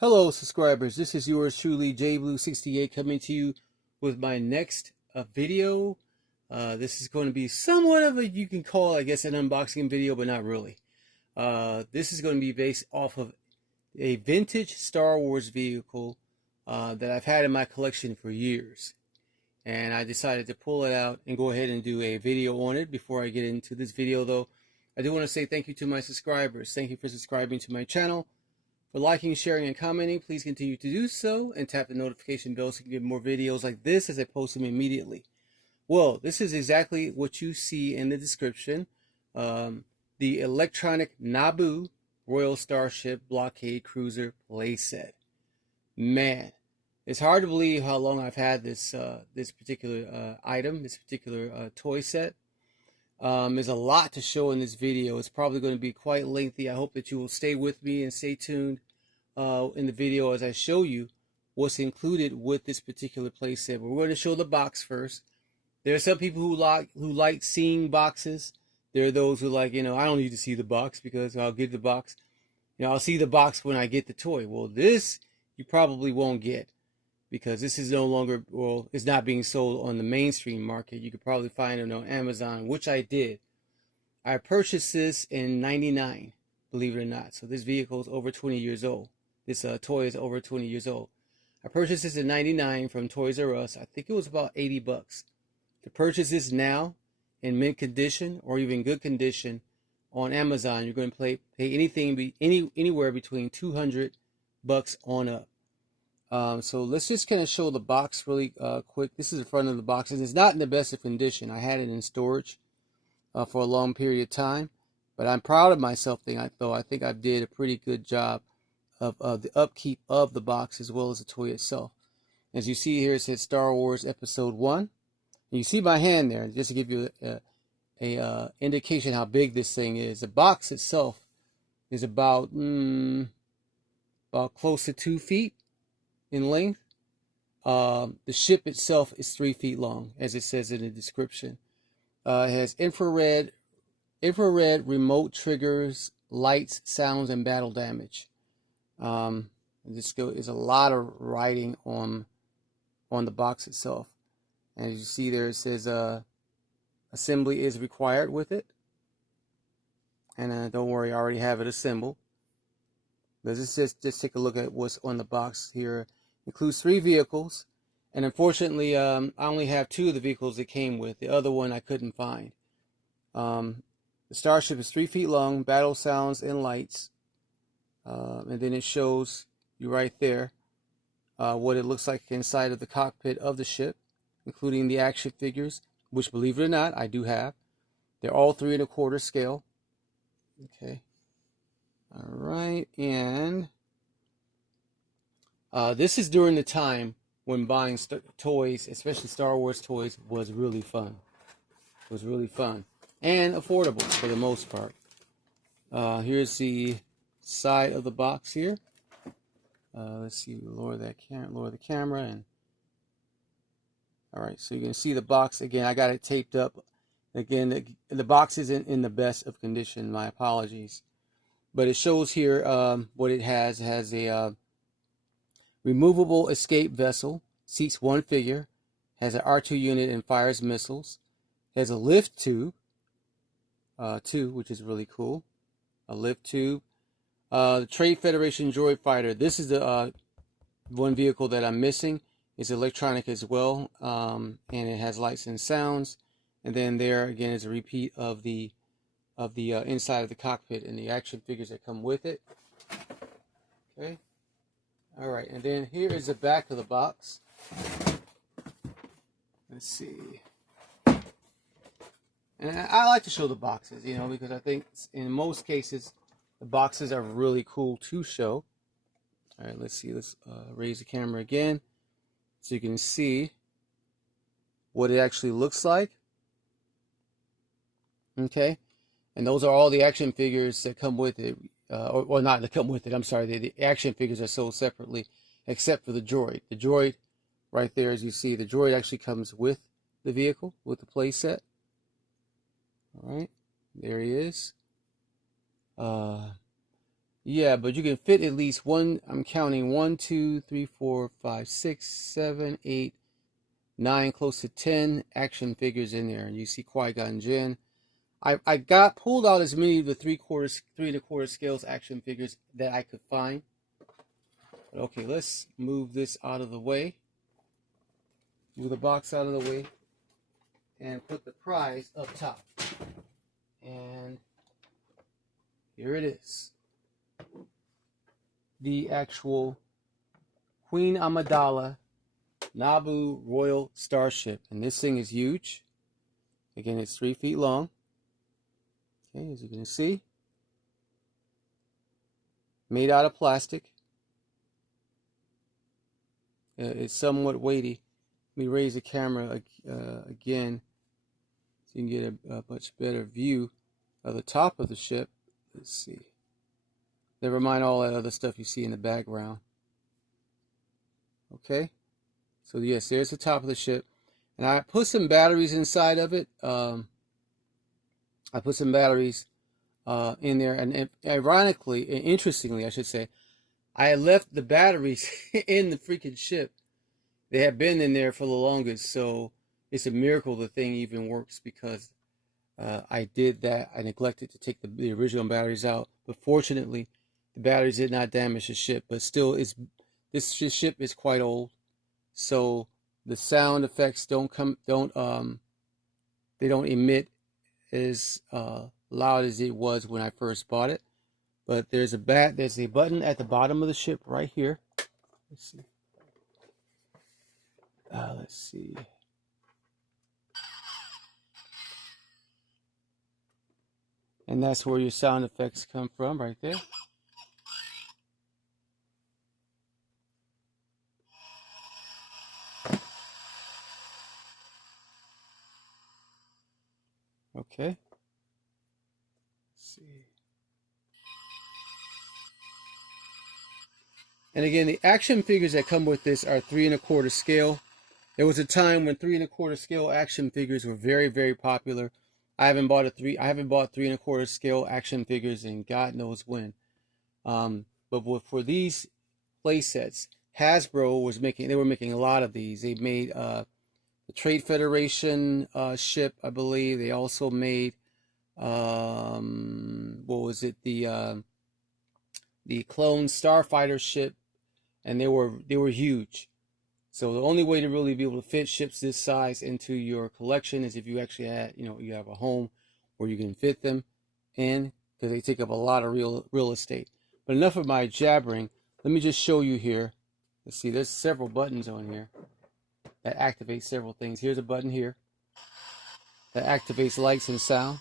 Hello subscribers, this is yours truly JBlue68 coming to you with my next video. This is going to be somewhat of a, you can call I guess, an unboxing video, but not really. This is going to be based off of a vintage Star Wars vehicle that I've had in my collection for years. And I decided to pull it out and go ahead and do a video on it. Before I get into this video though, I do want to say thank you to my subscribers. Thank you for subscribing to my channel. For liking, sharing, and commenting, please continue to do so and tap the notification bell so you can get more videos like this as I post them immediately. Well, this is exactly what you see in the description. The electronic Naboo Royal Starship Blockade Cruiser playset. Man, it's hard to believe how long I've had this this particular item, this particular toy set. There's a lot to show in this video. It's probably going to be quite lengthy. I hope that you will stay with me and stay tuned in the video as I show you what's included with this particular playset. But we're going to show the box first. There are some people who like seeing boxes. There are those who like, I don't need to see the box because I'll get the box. I'll see the box when I get the toy. Well, this you probably won't get, because this is no longer, well, it's not being sold on the mainstream market. You could probably find it on Amazon, which I did. I purchased this in '99, believe it or not. So this vehicle is over 20 years old. This toy is over 20 years old. I purchased this in '99 from Toys R Us. I think it was about 80 bucks. To purchase this now in mint condition or even good condition on Amazon, you're going to pay anything anywhere between 200 bucks on up. So let's just kind of show the box really quick. This is the front of the box. It's not in the best of condition. I had it in storage for a long period of time, but I'm proud of myself. Though I think I did a pretty good job of the upkeep of the box as well as the toy itself. As you see here, it says Star Wars Episode 1. And you see my hand there, just to give you a indication how big this thing is. The box itself is about close to 2 feet in length. The ship itself is 3 feet long, as it says in the description. It has infrared remote triggers, lights, sounds, and battle damage. This is a lot of writing on the box itself. And as you see there, it says assembly is required with it. And don't worry, I already have it assembled. Let's just take a look at what's on the box here. Includes 3 vehicles, and unfortunately I only have 2 of the vehicles it came with. The other one I couldn't find. The Starship is 3 feet long, battle sounds and lights, and then it shows you right there what it looks like inside of the cockpit of the ship, including the action figures, which, believe it or not, I do have. They're all 3 1/4 scale. Okay. All right, and this is during the time when buying toys, especially Star Wars toys, was really fun. It was really fun and affordable for the most part. Here's the side of the box here. Let's see, lower the camera, and all right, so you can see the box again. I got it taped up. Again, the box isn't in the best of condition. My apologies, but it shows here what it has. It has a removable escape vessel, seats 1 figure, has an R2 unit and fires missiles, has a lift tube, which is really cool, a lift tube. The Trade Federation Droid Fighter. This is the one vehicle that I'm missing. It's electronic as well, and it has lights and sounds. And then there again is a repeat of the inside of the cockpit and the action figures that come with it. Okay. All right, and then here is the back of the box. Let's see. And I like to show the boxes, because I think in most cases the boxes are really cool to show. All right, let's see. Let's raise the camera again so you can see what it actually looks like. Okay, and those are all the action figures that come with it. Or not that come with it, I'm sorry, the action figures are sold separately, except for the droid. The droid right there, as you see, the droid actually comes with the vehicle, with the playset. All right, there he is. Yeah, but you can fit at least one. I'm counting 1, 2, 3, 4, 5, 6, 7, 8, 9, close to 10 action figures in there. And you see Qui-Gon Jinn. I got pulled out as many of the 3 1/4 scales action figures that I could find. But okay, let's move this out of the way. Move the box out of the way and put the prize up top. And here it is. The actual Queen Amidala Naboo Royal Starship. And this thing is huge. Again, it's 3 feet long. Okay, as you can see. Made out of plastic. It's somewhat weighty. Let me raise the camera again so you can get a much better view of the top of the ship. Let's see. Never mind all that other stuff you see in the background. Okay. So yes, there's the top of the ship. And I put some batteries inside of it. I put some batteries in there. And ironically, interestingly, I should say, I had left the batteries in the freaking ship. They have been in there for the longest. So it's a miracle the thing even works, because I did that. I neglected to take the original batteries out. But fortunately, the batteries did not damage the ship. But still, this ship is quite old. So the sound effects they don't emit as loud as it was when I first bought it. But there's a button at the bottom of the ship right here. Let's see. Let's see. And that's where your sound effects come from, right there. Okay. Let's see. And again, the action figures that come with this are 3 1/4 scale. There was a time when 3 1/4 scale action figures were very, very popular. I haven't bought 3 1/4 scale action figures in God knows when. But for these play sets, Hasbro they were making a lot of these. They made the Trade Federation ship, I believe. They also made what was it? The Clone Starfighter ship, and they were huge. So the only way to really be able to fit ships this size into your collection is if you actually you have a home where you can fit them in, because they take up a lot of real estate. But enough of my jabbering. Let me just show you here. Let's see, there's several buttons on here that activate several things. Here's a button here that activates lights and sound.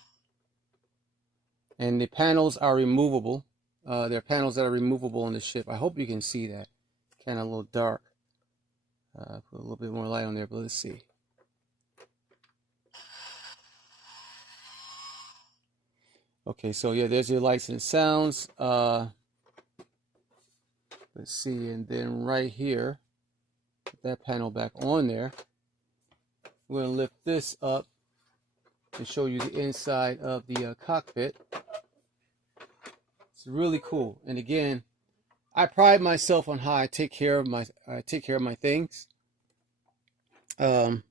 And the panels are removable. There are panels that are removable on the ship. I hope you can see that. Kind of a little dark. Put a little bit more light on there, but let's see. Okay, so yeah, there's your lights and sounds. Let's see, and then right here, put that panel back on there. We're going to lift this up and show you the inside of the cockpit. It's really cool. And again, I pride myself on how I take care of my things. Again,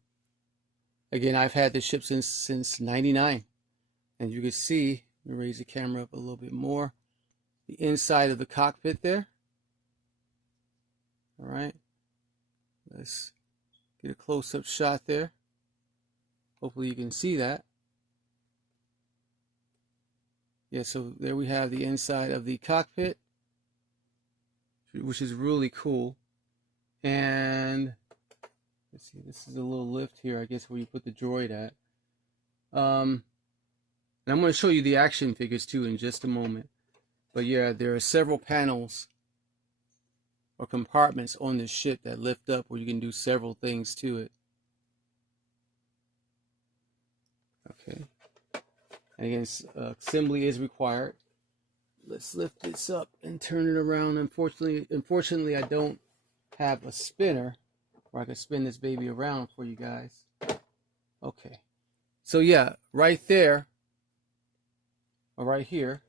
I've had this ship since '99, and you can see. Let me raise the camera up a little bit more. The inside of the cockpit there. All right. Let's get a close-up shot there. Hopefully you can see that. Yeah, so there we have the inside of the cockpit, which is really cool. And let's see, this is a little lift here, I guess, where you put the droid at. And I'm going to show you the action figures too in just a moment. But yeah, there are several panels or compartments on this ship that lift up where you can do several things to it. Okay. And again, assembly is required. Let's lift this up and turn it around. Unfortunately, I don't have a spinner where I can spin this baby around for you guys. Okay. So yeah, right there, or right here,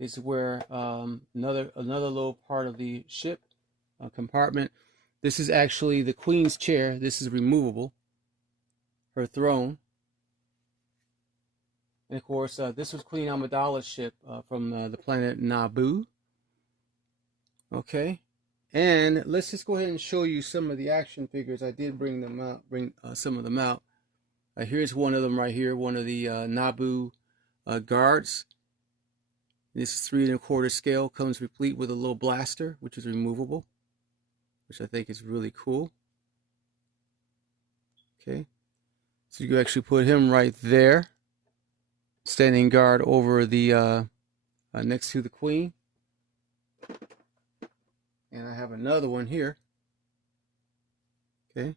is where another little part of the ship compartment. This is actually the Queen's chair. This is removable. Her throne. And of course, this was Queen Amidala's ship from the planet Naboo. Okay. And let's just go ahead and show you some of the action figures. I did bring them out, some of them out. Here's one of them right here, one of the Naboo guards. This is 3 1/4 scale, comes complete with a little blaster, which is removable, which I think is really cool. Okay, so you actually put him right there, standing guard over the next to the Queen. And I have another one here. Okay,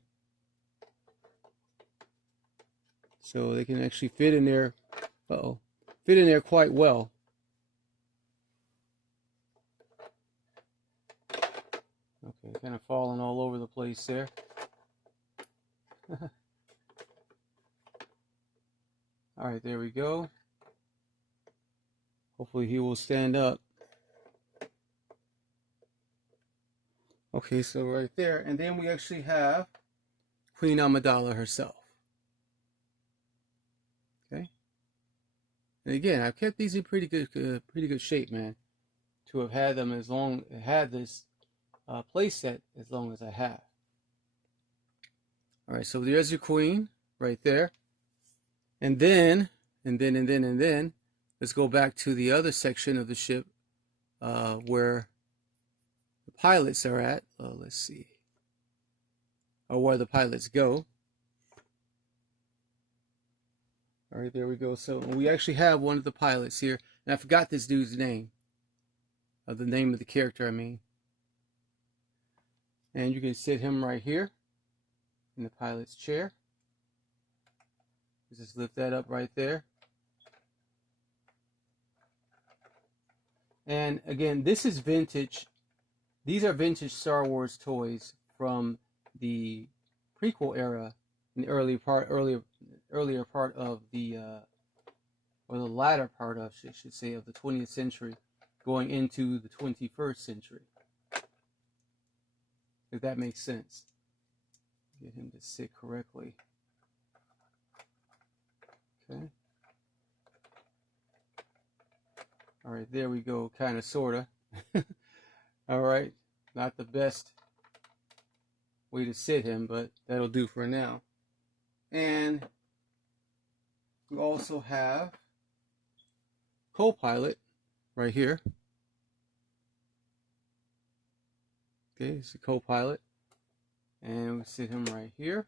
so they can actually fit in there. Fit in there quite well. Okay, kind of falling all over the place there. All right, there we go. Hopefully he will stand up. Okay, so right there, and then we actually have Queen Amidala herself. Okay, and again, I've kept these in pretty good shape, man. To have had them had this play set as long as I have. All right, so there's your Queen right there, and then let's go back to the other section of the ship where the pilots are at. Let's see, or where the pilots go. All right, there we go. So we actually have one of the pilots here, and I forgot this dude's name. The name of the character, I mean. And you can sit him right here in the pilot's chair. Just lift that up right there. And again, this is vintage. These are vintage Star Wars toys from the prequel era, in the earlier part of the or the latter part of, I should say, of the 20th century, going into the 21st century. If that makes sense. Get him to sit correctly. Okay. All right, there we go, kind of, sort of. All right, not the best way to sit him, but that'll do for now. And we also have co-pilot right here. Okay, it's a co-pilot, and we sit him right here.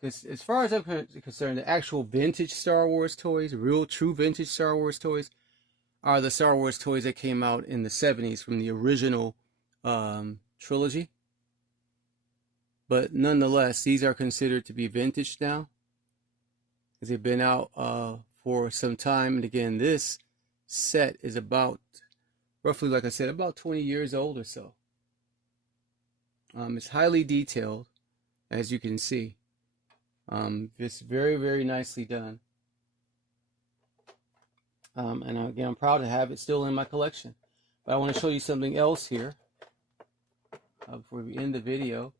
Because as far as I'm concerned, the actual vintage Star Wars toys, real true vintage Star Wars toys, are the Star Wars toys that came out in the 70s from the original trilogy. But nonetheless, these are considered to be vintage now, because they've been out for some time. And again, this set is about, roughly, like I said, about 20 years old or so. It's highly detailed, as you can see. It's very, very nicely done. And again, I'm proud to have it still in my collection. But I want to show you something else here before we end the video.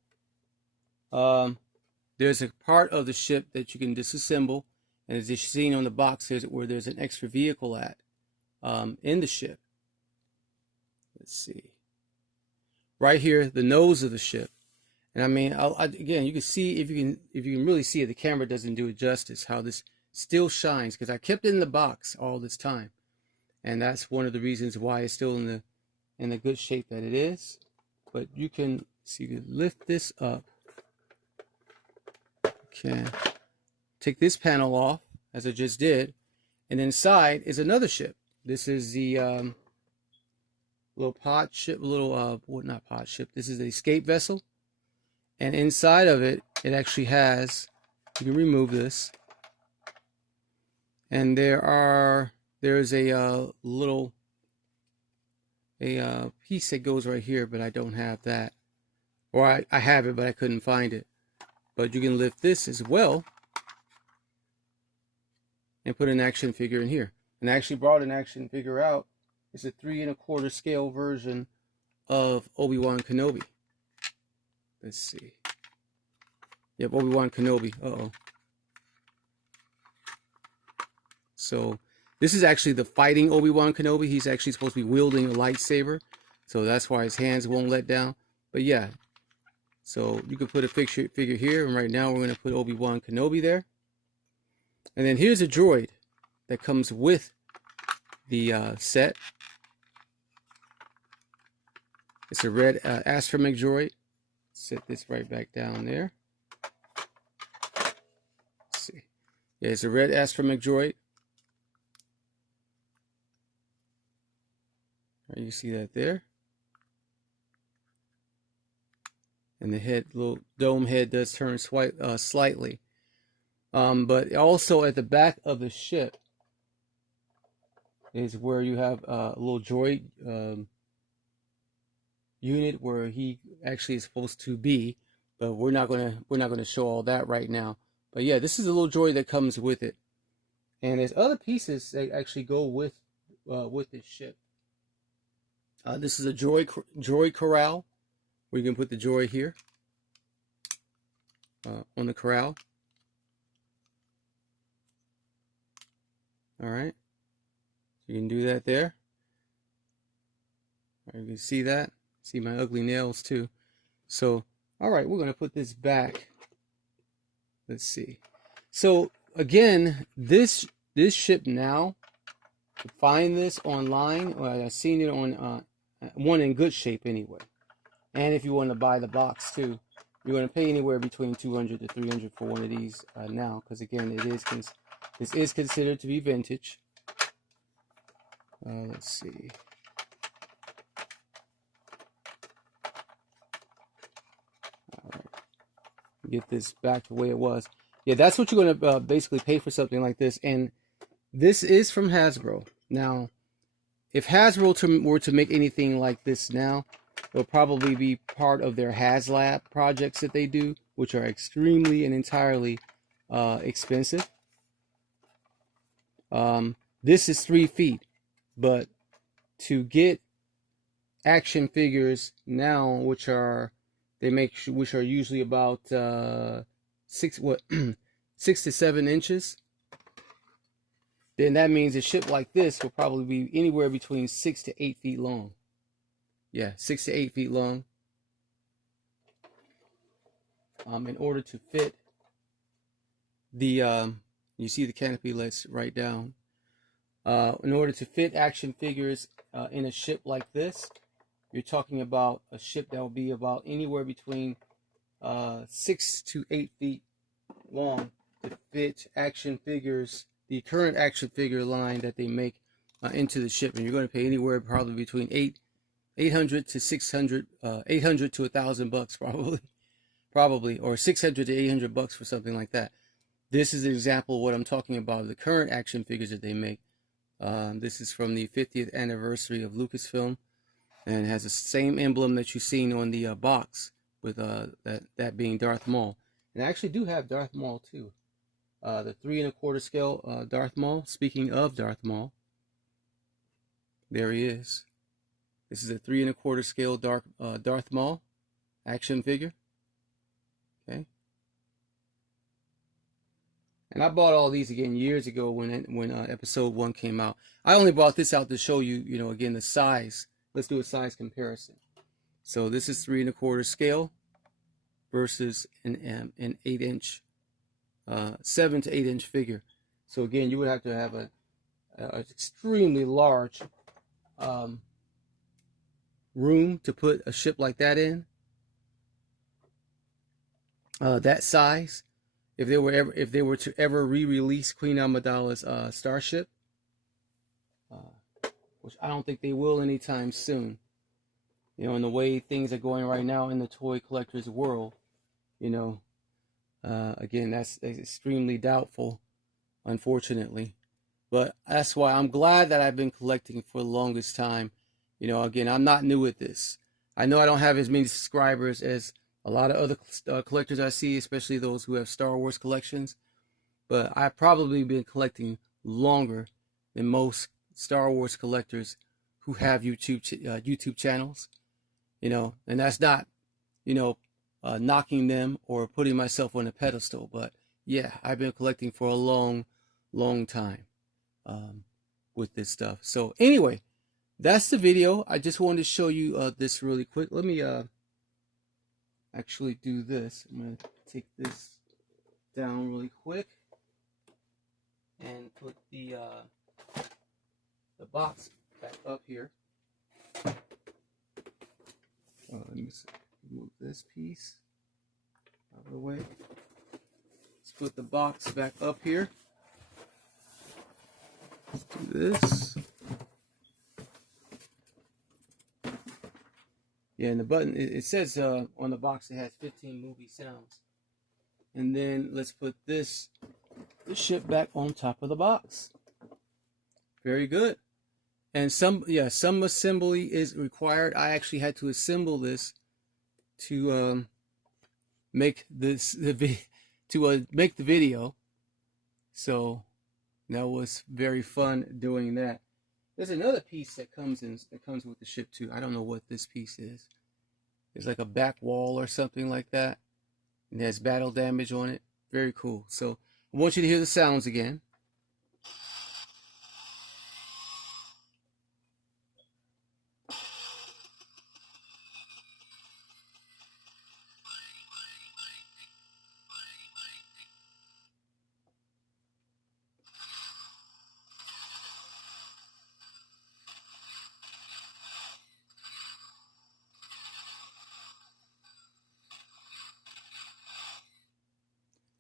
There's a part of the ship that you can disassemble, and as you've seen on the box, where there's an extra vehicle at in the ship. Let's see. Right here, the nose of the ship. And I mean, again, you can see, if you can really see it, the camera doesn't do it justice, how this still shines, because I kept it in the box all this time, and that's one of the reasons why it's still in the good shape that it is. But you can see, you can lift this up. Okay, take this panel off, as I just did, and inside is another ship. This is the little pod ship, well, not pod ship. This is the escape vessel. And inside of it, it actually has, you can remove this, and there's a little piece that goes right here, but I don't have that, or I have it, but I couldn't find it. But you can lift this as well and put an action figure in here. and I actually brought an action figure out. It's a 3 1/4 scale version of Obi-Wan Kenobi. Let's see. Yep, Obi-Wan Kenobi. So this is actually the fighting Obi-Wan Kenobi. He's actually supposed to be wielding a lightsaber, so that's why his hands won't let down. But yeah, so you could put a figure here, and right now we're going to put Obi-Wan Kenobi there. And then here's a droid that comes with the set. It's a red astromech droid. Set this right back down there. Let's see. Yeah, it's a red astromech droid. Right, you see that there. And the head, little dome head, does turn slightly. But also at the back of the ship is where you have a little droid unit where he actually is supposed to be, but we're not gonna show all that right now. But yeah, this is a little droid that comes with it, and there's other pieces that actually go with this ship. This is a droid corral where you can put the droid here on the corral. All right, so you can do that there. All right, you can see that. See my ugly nails too. So, all right, we're going to put this back. Let's see. So again, this ship now, to find this online, well, I've seen it on one in good shape anyway. And if you want to buy the box too, you're going to pay anywhere between $200 to $300 for one of these now, because again, this is considered to be vintage. Let's see. Get this back the way it was. Yeah, that's what you're going to basically pay for something like this. And this is from Hasbro. Now, if Hasbro were to make anything like this now, it'll probably be part of their HasLab projects that they do, which are extremely and entirely expensive. This is 3 feet, but to get action figures now, which are usually about 6 to 7 inches, then that means a ship like this will probably be anywhere between 6 to 8 feet long. Yeah, 6 to 8 feet long. In order to fit the you see the canopy lets right down. In order to fit action figures in a ship like this, you're talking about a ship that will be about anywhere between 6 to 8 feet long to fit action figures, the current action figure line that they make into the ship. And you're going to pay anywhere probably between $800 to $600, $800 to $1,000 probably, or $600 to $800 for something like that. This is an example of what I'm talking about, the current action figures that they make. This is from the 50th anniversary of Lucasfilm, and it has the same emblem that you've seen on the box, with that being Darth Maul. And I actually do have Darth Maul too. The 3 1/4 scale Darth Maul. Speaking of Darth Maul, there he is. This is a 3 1/4 scale Darth Maul action figure. Okay. And I bought all these again years ago when episode 1 came out. I only brought this out to show you, again, the size. Let's do a size comparison. So this is 3 1/4 scale versus an 8-inch, 7 to 8-inch figure. So again, you would have to have an extremely large room to put a ship like that in. That size. If they were to ever re-release Queen Amidala's starship, which I don't think they will anytime soon. In the way things are going right now in the toy collector's world, again, that's extremely doubtful, unfortunately. But that's why I'm glad that I've been collecting for the longest time. Again, I'm not new at this. I know I don't have as many subscribers as a lot of other collectors I see, especially those who have Star Wars collections. But I've probably been collecting longer than most Star Wars collectors who have YouTube channels. You know, and that's not, you know, knocking them or putting myself on a pedestal, but yeah, I've been collecting for a long time with this stuff. So anyway, that's the video. I just wanted to show you this really quick. Let me actually do this. I'm going to take this down really quick and put the box back up here. Let me remove this piece out of the way. Let's put the box back up here. Let's do this. Yeah, and the button, it says on the box it has 15 movie sounds. And then let's put the ship back on top of the box. Very good. And some assembly is required. I actually had to assemble this to make the video. So that was very fun doing that. There's another piece that comes with the ship too. I don't know what this piece is. It's like a back wall or something like that. And it has battle damage on it. Very cool. So I want you to hear the sounds again.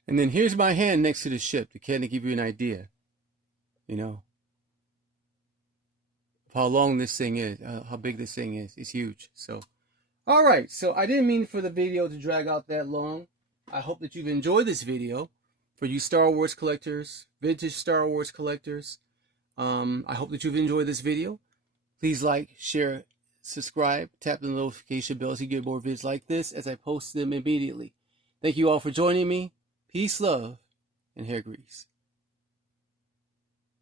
And then here's my hand next to the ship to kind of give you an idea, you know, of how long this thing is, how big this thing is. It's huge. So, all right. So I didn't mean for the video to drag out that long. I hope that you've enjoyed this video. For you Star Wars collectors, vintage Star Wars collectors, I hope that you've enjoyed this video. Please like, share, subscribe, tap the notification bell so you get more vids like this as I post them immediately. Thank you all for joining me. Peace, love, and hair grease.